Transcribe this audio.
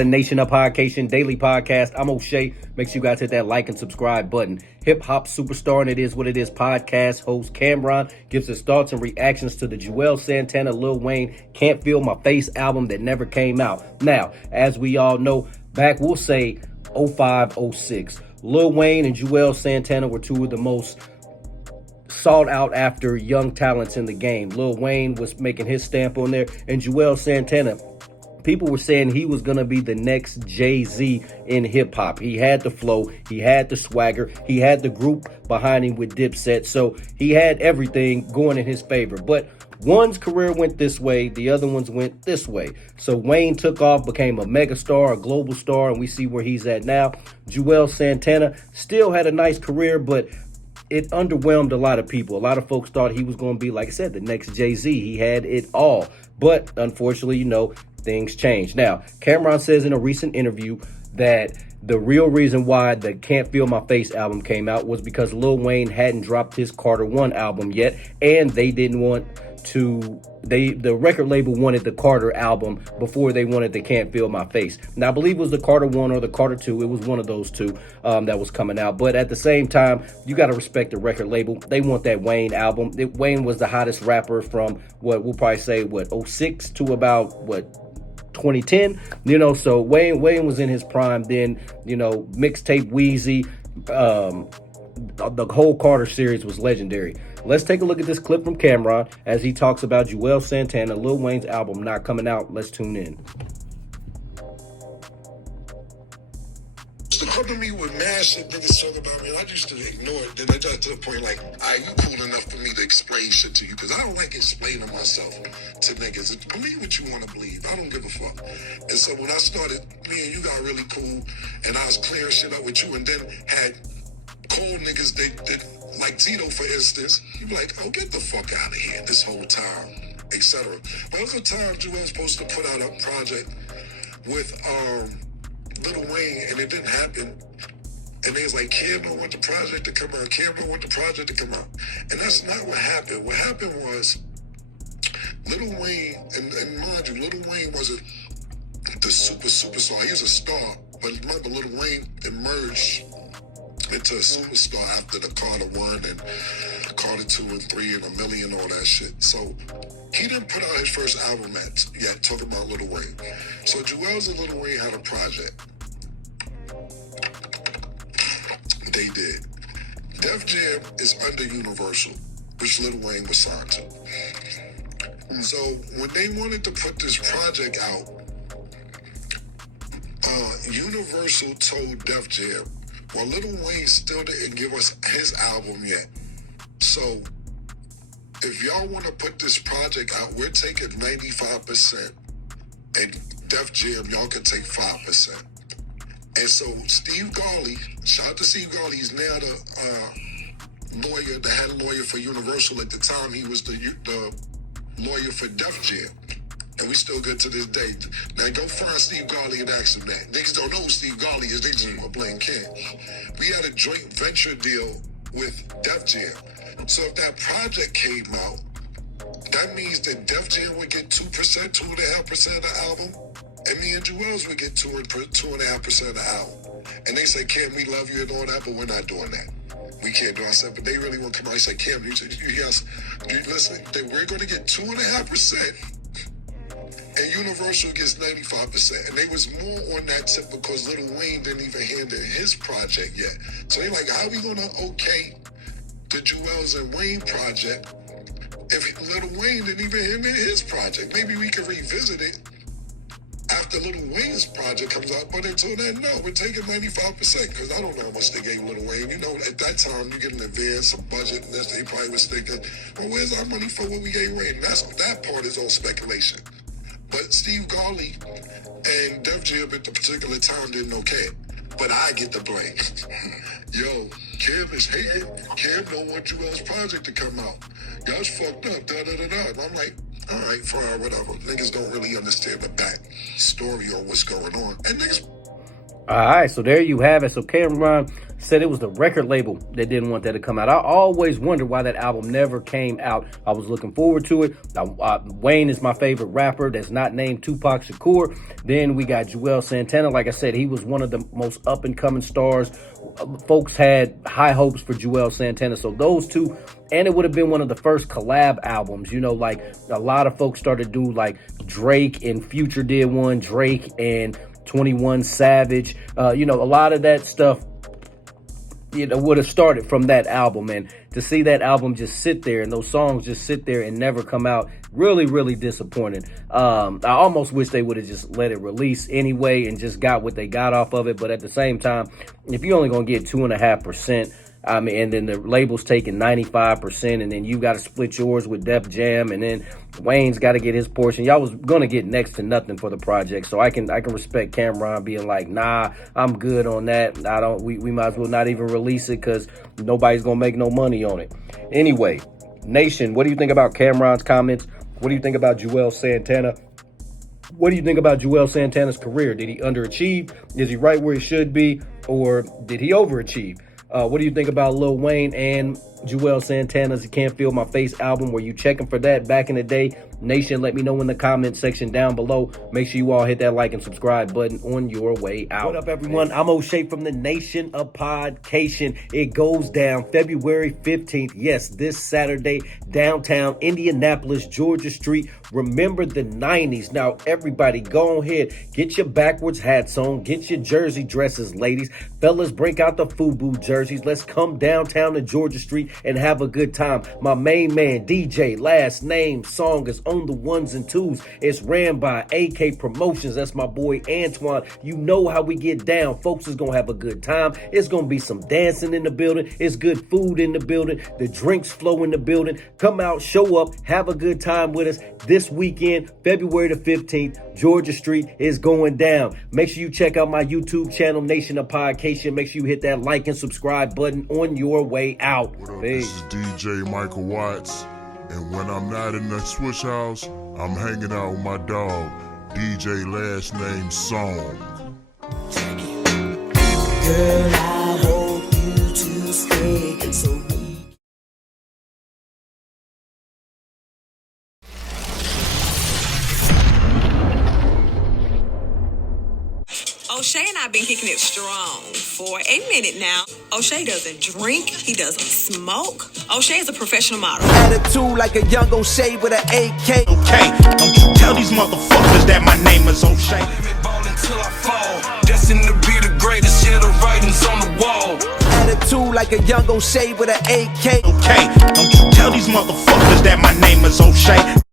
the Nation of Podcation Daily Podcast. I'm O'Shea. Make sure you guys hit that like and subscribe button. Hip hop superstar and It Is What It Is podcast host Cameron gives his thoughts and reactions to the Juelz Santana Lil Wayne Can't Feel My Face album that never came out. Now, as we all know, back we'll say 05, 06, Lil Wayne and Juelz Santana were two of the most sought out after young talents in the game. Lil Wayne was making his stamp on there, and Juelz Santana, people were saying he was going to be the next Jay-Z in hip-hop. He had the flow, he had the swagger, he had the group behind him with Dipset, so he had everything going in his favor. But one's career went this way, the other one's went this way. So Wayne took off, became a megastar, a global star, and we see where he's at now. Juelz Santana still had a nice career, but it underwhelmed a lot of people. A lot of folks thought he was going to be, like I said, the next Jay-Z. He had it all. But unfortunately, things changed. Now, Cameron says in a recent interview that the real reason why the Can't Feel My Face album came out was because Lil Wayne hadn't dropped his Carter One album yet, and they didn't want to, the record label wanted the Carter album before they wanted the Can't Feel My Face. Now, I believe it was the Carter One or the Carter Two. It was one of those two that was coming out. But at the same time, you got to respect the record label. They want that Wayne album. Wayne was the hottest rapper from what we'll probably say, 06 to about 2010, so Wayne was in his prime then. Mixtape Wheezy, the whole Carter series was legendary. Let's take a look at this clip from Cameron as he talks about Juelz Santana, Lil Wayne's album not coming out. Let's tune in. To come to me with mad shit niggas talk about me, and I used to ignore it. Then I got to the point like, you cool enough for me to explain shit to you, because I don't like explaining myself to niggas. Believe what you want to believe. I don't give a fuck. And so when I started, me and you got really cool, and I was clearing shit up with you, and then had cold niggas that like Tito, for instance, you be like, oh, get the fuck out of here this whole time, etc. But there was a time Juelz was supposed to put out a project with Lil Wayne, and it didn't happen. And they was like, Cam don't want the project to come out. Cam don't want the project to come out. And that's not what happened. What happened was Lil Wayne, and mind you, Lil Wayne wasn't the superstar. He was a star, but remember, Lil Wayne emerged into a superstar after the Carter One and Carter Two and Three and A Million, all that shit. So he didn't put out his first album yet, talking about Lil Wayne. So Juelz and Lil Wayne had a project. They did. Def Jam is under Universal, which Lil Wayne was signed to. So when they wanted to put this project out, Universal told Def Jam, well, Lil Wayne still didn't give us his album yet. So if y'all want to put this project out, we're taking 95%, and Def Jam, y'all can take 5%. And so Steve Garley, shout out to Steve Garley, he's now the lawyer, the head lawyer for Universal. At the time, he was the lawyer for Def Jam. And we still good to this day. Now go find Steve Garley and ask him that. Niggas don't know who Steve Garley is, they just want to blame Cam. We had a joint venture deal with Def Jam. So if that project came out, that means that Def Jam would get 2%, 2.5% of the album, and me and Juelz would get 2.5% of the album. And they say, Cam, we love you and all that, but we're not doing that. We can't do ourselves. But they really want to come out and say, Cam, you listen, we're going to get 2.5%. And Universal gets 95%. And they was more on that tip because Lil Wayne didn't even hand in his project yet. So they're like, how are we going to okay the Juelz and Wayne project if Lil Wayne didn't even hand in his project? Maybe we could revisit it after Lil Wayne's project comes out. But until then, no, we're taking 95% because I don't know how much they gave Lil Wayne. At that time, you get an advance, a budget, and they probably was thinking, well, where's our money for what we gave Wayne? That part is all speculation. But Steve Garley and Def Jam at the particular time didn't know Cam. But I get the blame. Yo, Cam is hating. Cam don't want Juelz's project to come out. Y'all's fucked up, da-da-da-da. And I'm like, all right, fine, whatever. Niggas don't really understand the back story or what's going on. And niggas... All right, so there you have it. So Cameron said it was the record label that didn't want that to come out. I always wondered why that album never came out. I was looking forward to it. Wayne is my favorite rapper that's not named Tupac Shakur. Then we got Juelz Santana. Like I said, he was one of the most up-and-coming stars. Folks had high hopes for Juelz Santana. So those two, and it would have been one of the first collab albums. You know, like a lot of folks started to do, like Drake and Future did one, Drake and 21 Savage. You know, a lot of that stuff, you know, would have started from that album. And to see that album just sit there and those songs just sit there and never come out, really, really disappointing. I almost wish they would have just let it release anyway and just got what they got off of it. But at the same time, if you're only going to get 2.5%, I mean, and then the label's taking 95%, and then you got to split yours with Def Jam, and then Wayne's got to get his portion. Y'all was gonna get next to nothing for the project, so I can respect Cam'ron being like, nah, I'm good on that. We might as well not even release it because nobody's gonna make no money on it. Anyway, Nation, what do you think about Cam'ron's comments? What do you think about Juelz Santana? What do you think about Juelz Santana's career? Did he underachieve? Is he right where he should be, or did he overachieve? What do you think about Lil Wayne and Juelz Santana's Can't Feel My Face album? Were you checking for that back in the day? Nation, let me know in the comment section down below. Make sure you all hit that like and subscribe button on your way out. What up, everyone? I'm O'Shea from the Nation of Podcation. It goes down February 15th. Yes, this Saturday, downtown Indianapolis, Georgia Street. Remember the 90s. Now, everybody, go ahead. Get your backwards hats on. Get your jersey dresses, ladies. Fellas, break out the FUBU jerseys. Let's come downtown to Georgia Street and have a good time. My main man, DJ, last name, song is on the ones and twos. It's ran by AK Promotions. That's my boy Antoine. You know how we get down. Folks is going to have a good time. It's going to be some dancing in the building. It's good food in the building. The drinks flow in the building. Come out, show up, have a good time with us. This weekend, February the 15th, Georgia Street is going down. Make sure you check out my YouTube channel, Nation of Podcation. Make sure you hit that like and subscribe button on your way out. What up, this is DJ Michael Watts. And when I'm not in the Switch House, I'm hanging out with my dog, DJ last name Song. Girl, I hope you to stay so weak. O'Shea and I have been kicking it strong for a minute now. O'Shea doesn't drink. He doesn't smoke. O'Shea is a professional model. Attitude like a young O'Shea with an AK. Okay, don't you tell these motherfuckers that my name is O'Shea. Ball until I fall. Destined to be the greatest, yeah, the writing's on the wall. Attitude like a young O'Shea with an AK. Okay, don't you tell these motherfuckers that my name is O'Shea.